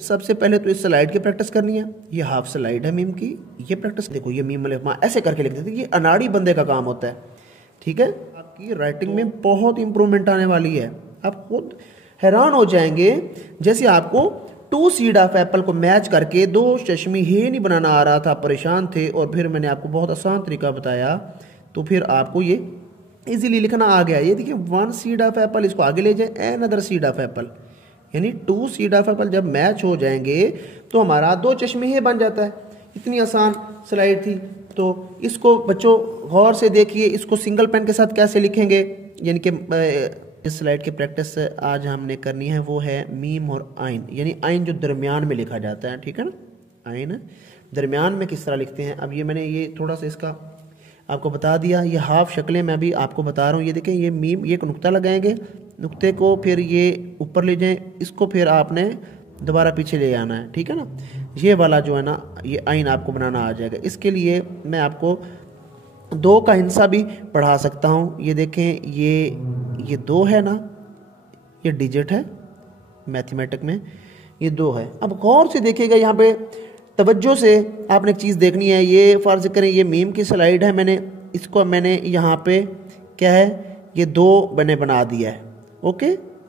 सबसे पहले तो इस स्लाइड की प्रैक्टिस करनी है। ये हाफ स्लाइड है मीम की, ये प्रैक्टिस देखो, ये मीम वाले ऐसे करके लिख देते, ये अनाड़ी बंदे का काम होता है। ठीक है, आपकी राइटिंग में बहुत इंप्रूवमेंट आने वाली है। आप खुद हैरान हो जाएंगे, जैसे आपको 2 सीड ऑफ एप्पल को मैच करके 2 चश्मी हे नहीं बनाना आ रहा था, परेशान थे, और फिर मैंने आपको बहुत आसान तरीका बताया, तो फिर आपको ये इजीली लिखना आ गया। ये देखिए 1 सीड ऑफ एप्पल, इसको आगे ले जाए, अनदर सीड ऑफ एप्पल, यानी 2 सीड ऑफ एप्पल जब मैच हो जाएंगे तो हमारा 2 चश्मे हे बन जाता है। इतनी आसान स्लाइड थी। तो इसको बच्चों गौर से देखिए, इसको सिंगल पेन के साथ कैसे लिखेंगे, यानी कि इस स्लाइड की प्रैक्टिस आज हमने करनी है, वो है मीम और आइन, यानी आइन जो दरमियान में लिखा जाता है। ठीक है ना, आइन दरमियान में किस तरह लिखते हैं। अब ये मैंने ये थोड़ा सा इसका आपको बता दिया, ये हाफ शक्लें मैं भी आपको बता रहा हूँ। ये देखें, ये मीम, ये एक नुक्ता लगाएंगे, नुक्ते को फिर ये ऊपर ले जाएं, इसको फिर आपने दोबारा पीछे ले आना है। ठीक है ना, ये वाला जो है ना, ये आइन आपको बनाना आ जाएगा। इसके लिए मैं आपको 2 का हिंसा भी पढ़ा सकता हूँ। ये देखें, ये 2 है ना, ये डिजिट है मैथमेटिक में, ये 2 है। अब गौर से देखिएगा, यहाँ पे तवज्जो से आपने एक चीज़ देखनी है। ये फ़र्ज करें ये मीम की स्लाइड है, मैंने यहाँ पे क्या है, ये 2 मैंने बना दिया है। ओके,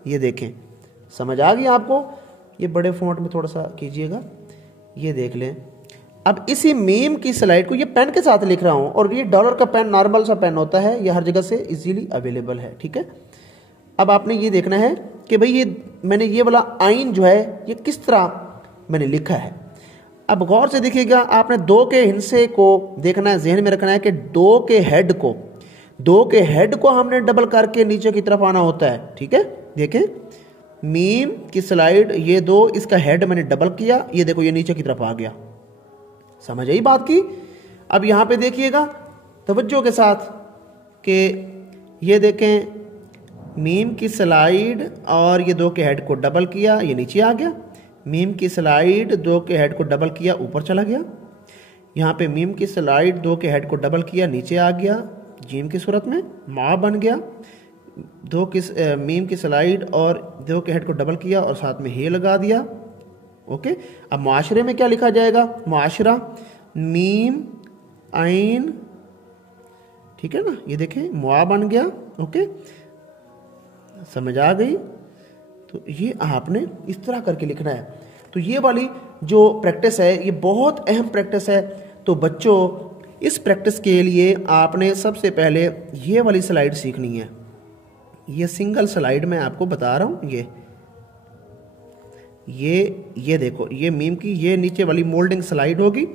ये देखें, समझ आ गई आपको। ये बड़े फॉन्ट में थोड़ा सा कीजिएगा, ये देख लें। अब इसी मीम की स्लाइड को ये पेन के साथ लिख रहा हूँ, और ये डॉलर का पेन, नॉर्मल सा पेन होता है, ये हर जगह से इजीली अवेलेबल है। ठीक है, अब आपने ये देखना है कि भाई ये मैंने ये वाला आइन जो है ये किस तरह मैंने लिखा है। अब गौर से देखिएगा, आपने 2 के हिस्से को देखना है, जहन में रखना है कि 2 के हेड को हमने डबल करके नीचे की तरफ आना होता है। ठीक है, देखें मीम की स्लाइड, ये 2, इसका हेड मैंने डबल किया, ये देखो ये नीचे की तरफ आ गया। समझ आई बात की। अब यहां पे देखिएगा तवज्जो के साथ कि ये देखें मीम की स्लाइड, और ये 2 के हेड को डबल किया, ये नीचे आ गया। मीम की स्लाइड 2 के हेड को डबल किया, ऊपर चला गया। यहाँ पे मीम की स्लाइड 2 के हेड को डबल किया, नीचे आ गया, जीम की सूरत में माँ बन गया। मीम की स्लाइड और 2 के हेड को डबल किया और साथ में हे लगा दिया। ओके, अब मुआशरे में क्या लिखा जाएगा, मुआशरा मीम आइन। ठीक है ना, ये देखें मुआ बन गया। ओके, समझ आ गई। तो ये आपने इस तरह करके लिखना है। तो ये वाली जो प्रैक्टिस है ये बहुत अहम प्रैक्टिस है। तो बच्चों इस प्रैक्टिस के लिए आपने सबसे पहले ये वाली स्लाइड सीखनी है। ये सिंगल स्लाइड मैं आपको बता रहा हूँ। ये देखो, ये मीम की ये नीचे वाली मोल्डिंग स्लाइड होगी।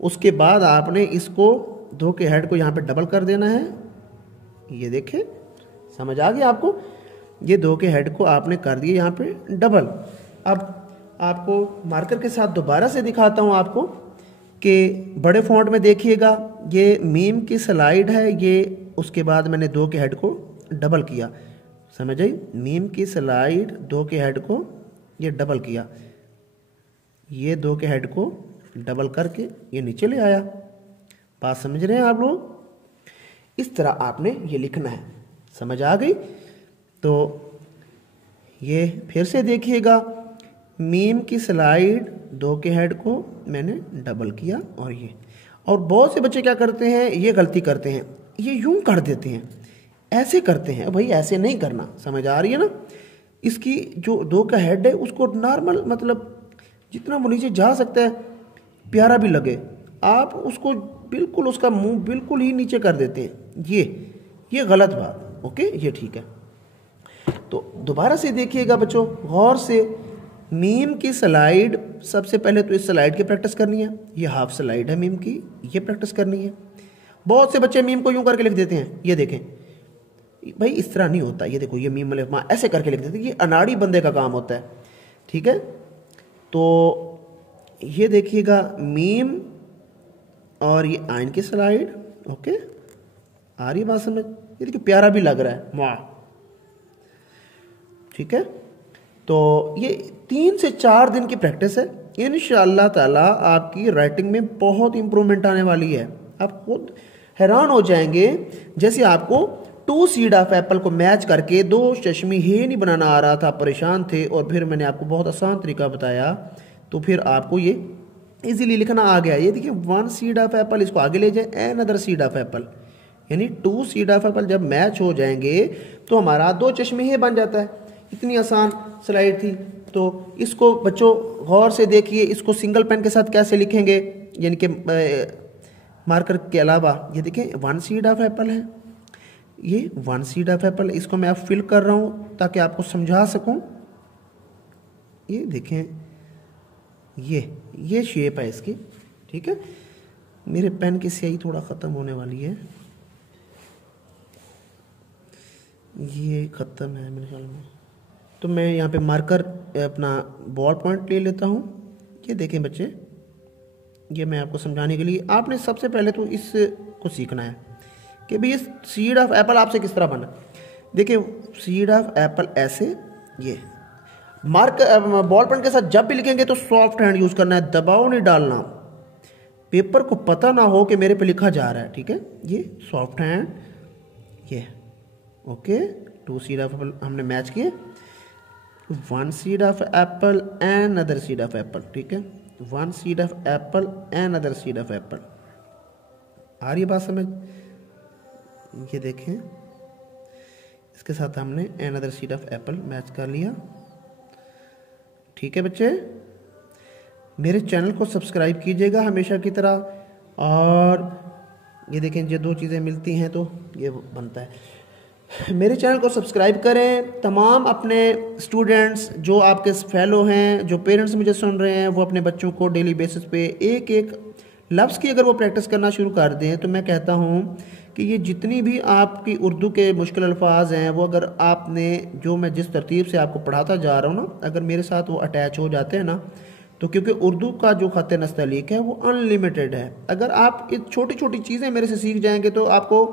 उसके बाद आपने इसको 2 के हेड को यहाँ पे डबल कर देना है। ये देखें, समझ आ गया आपको। ये 2 के हेड को आपने कर दिए यहाँ पे डबल। अब आपको मार्कर के साथ दोबारा से दिखाता हूँ आपको कि बड़े फॉन्ट में देखिएगा, ये मीम की स्लाइड है, ये उसके बाद मैंने 2 के हेड को डबल किया। समझ आई, मीम की स्लाइड 2 के हेड को ये डबल किया, ये 2 के हेड को डबल करके ये नीचे ले आया। बात समझ रहे हैं आप लोग। इस तरह आपने ये लिखना है। समझ आ गई। तो ये फिर से देखिएगा, मीम की स्लाइड 2 के हेड को मैंने डबल किया, और बहुत से बच्चे क्या करते हैं, ये गलती करते हैं, ये यूं कर देते हैं, ऐसे करते हैं। भाई ऐसे नहीं करना, समझ आ रही है ना। इसकी जो 2 का हेड है उसको नॉर्मल, मतलब जितना वो नीचे जा सकता है, प्यारा भी लगे, आप उसको बिल्कुल उसका मुंह बिल्कुल ही नीचे कर देते हैं। ये गलत बात। ओके, ये ठीक है। तो दोबारा से देखिएगा बच्चों गौर से, मीम की स्लाइड सबसे पहले तो इस स्लाइड की प्रैक्टिस करनी है। ये हाफ स्लाइड है मीम की, ये प्रैक्टिस करनी है। बहुत से बच्चे मीम को यूं करके लिख देते हैं। ये देखें भाई, इस तरह नहीं होता। ये देखो, ये मीम ऐसे करके लिख देते हैं, ये अनाड़ी बंदे का काम होता है। ठीक है, तो ये देखिएगा मीम और ये आइन की स्लाइड। ओके, आ रही बात समझ। ये देखिए प्यारा भी लग रहा है, वाह। ठीक है, तो ये 3 से 4 दिन की प्रैक्टिस है। इंशाअल्लाह ताला आपकी राइटिंग में बहुत इंप्रूवमेंट आने वाली है। आप खुद हैरान हो जाएंगे, जैसे आपको 2 सीड ऑफ एप्पल को मैच करके 2 चश्मी हे नहीं बनाना आ रहा था, परेशान थे, और फिर मैंने आपको बहुत आसान तरीका बताया, तो फिर आपको ये इजीली लिखना आ गया। ये देखिए 1 सीड ऑफ एप्पल, इसको आगे ले जाए एनदर सीड ऑफ एप्पल, यानी 2 सीड ऑफ एप्पल जब मैच हो जाएंगे तो हमारा 2 चश्मे ही बन जाता है। इतनी आसान स्लाइड थी। तो इसको बच्चों गौर से देखिए, इसको सिंगल पेन के साथ कैसे लिखेंगे, यानी कि मार्कर के अलावा। ये देखिए 1 सीड ऑफ एप्पल है, ये 1 सीड ऑफ एप्पल, इसको मैं अब फिल कर रहा हूँ ताकि आपको समझा सकूँ। ये देखें, ये शेप है इसकी, ठीक है। मेरे पेन की स्याही थोड़ा ख़त्म होने वाली है, ये ख़त्म है मेरे ख्याल में, तो मैं यहाँ पे मार्कर अपना बॉल पॉइंट ले लेता हूँ। ये देखें बच्चे, ये मैं आपको समझाने के लिए, आपने सबसे पहले तो इसको सीखना है कि भाई ये सीड ऑफ एप्पल आपसे किस तरह बना। देखिए सीड ऑफ एप्पल ऐसे, ये बॉल पेन के साथ जब भी लिखेंगे तो सॉफ्ट हैंड यूज़ करना है, दबाव नहीं डालना, पेपर को पता ना हो कि मेरे पे लिखा जा रहा है, ठीक है। ये सॉफ्ट हैंड, ये ओके। 2 सीड ऑफ एप्पल हमने मैच किए, 1 seed of apple and other seed of apple, ठीक है। 1 seed of apple and other seed of apple, आ रही है बात समझ। ये देखें, इसके साथ हमने and other seed of apple match कर लिया, ठीक है बच्चे। मेरे चैनल को सब्सक्राइब कीजिएगा हमेशा की तरह। और ये देखें, ये 2 चीज़ें मिलती हैं तो ये बनता है। मेरे चैनल को सब्सक्राइब करें। तमाम अपने स्टूडेंट्स जो आपके फेलो हैं, जो पेरेंट्स मुझे सुन रहे हैं, वो अपने बच्चों को डेली बेसिस पे एक एक लफ्ज़ की अगर वो प्रैक्टिस करना शुरू कर दें तो मैं कहता हूँ कि ये जितनी भी आपकी उर्दू के मुश्किल अल्फाज हैं, वो अगर आपने जो मैं जिस तरतीब से आपको पढ़ाता जा रहा हूँ ना, अगर मेरे साथ वो अटैच हो जाते हैं ना, तो क्योंकि उर्दू का जो ख़त नस्तलीक है वो अनलिमिटेड है। अगर आप ये छोटी छोटी चीज़ें मेरे से सीख जाएंगे तो आपको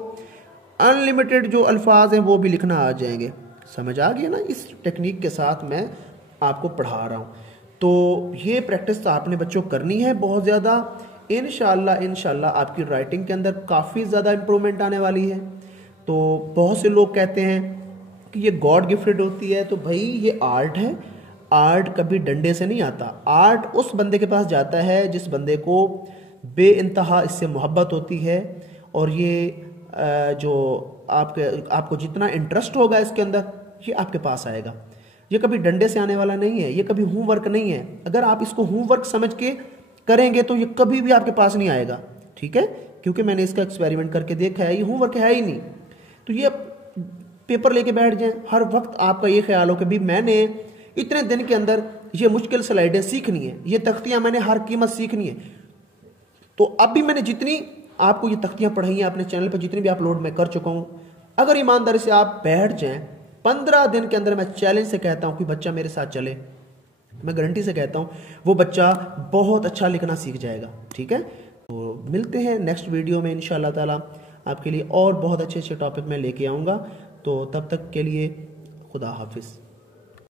अनलिमिटेड जो अल्फाज हैं वो भी लिखना आ जाएंगे। समझ आ गया ना, इस टेक्निक के साथ मैं आपको पढ़ा रहा हूँ। तो ये प्रैक्टिस तो आपने बच्चों करनी है बहुत ज़्यादा। इंशाल्लाह आपकी राइटिंग के अंदर काफ़ी ज़्यादा इम्प्रूवमेंट आने वाली है। तो बहुत से लोग कहते हैं कि ये गॉड गिफ्टेड होती है, तो भाई ये आर्ट है। आर्ट कभी डंडे से नहीं आता। आर्ट उस बंदे के पास जाता है जिस बंदे को बेइंतहा इससे मोहब्बत होती है, और ये जो आपको जितना इंटरेस्ट होगा इसके अंदर, ये आपके पास आएगा। ये कभी डंडे से आने वाला नहीं है, ये कभी होमवर्क नहीं है। अगर आप इसको होमवर्क समझ के करेंगे तो ये कभी भी आपके पास नहीं आएगा, ठीक है। क्योंकि मैंने इसका एक्सपेरिमेंट करके देखा है, ये होमवर्क है ही नहीं। तो ये पेपर लेके बैठ जाएं, हर वक्त आपका ये ख्याल हो कि भाई मैंने इतने दिन के अंदर ये मुश्किल स्लाइडें सीखनी है, ये तख्तियां मैंने हर कीमत सीखनी है। तो अब भी मैंने जितनी आपको ये तख्तियां पढ़ाई हैं अपने चैनल पर, जितनी भी अपलोड मैं कर चुका हूं, अगर ईमानदारी से आप बैठ जाएं 15 दिन के अंदर, मैं चैलेंज से कहता हूं कि बच्चा मेरे साथ चले, मैं गारंटी से कहता हूं वो बच्चा बहुत अच्छा लिखना सीख जाएगा, ठीक है। तो मिलते हैं नेक्स्ट वीडियो में इंशाअल्लाह ताला। आपके लिए और बहुत अच्छे अच्छे टॉपिक मैं लेके आऊँगा। तो तब तक के लिए खुदा हाफिज़।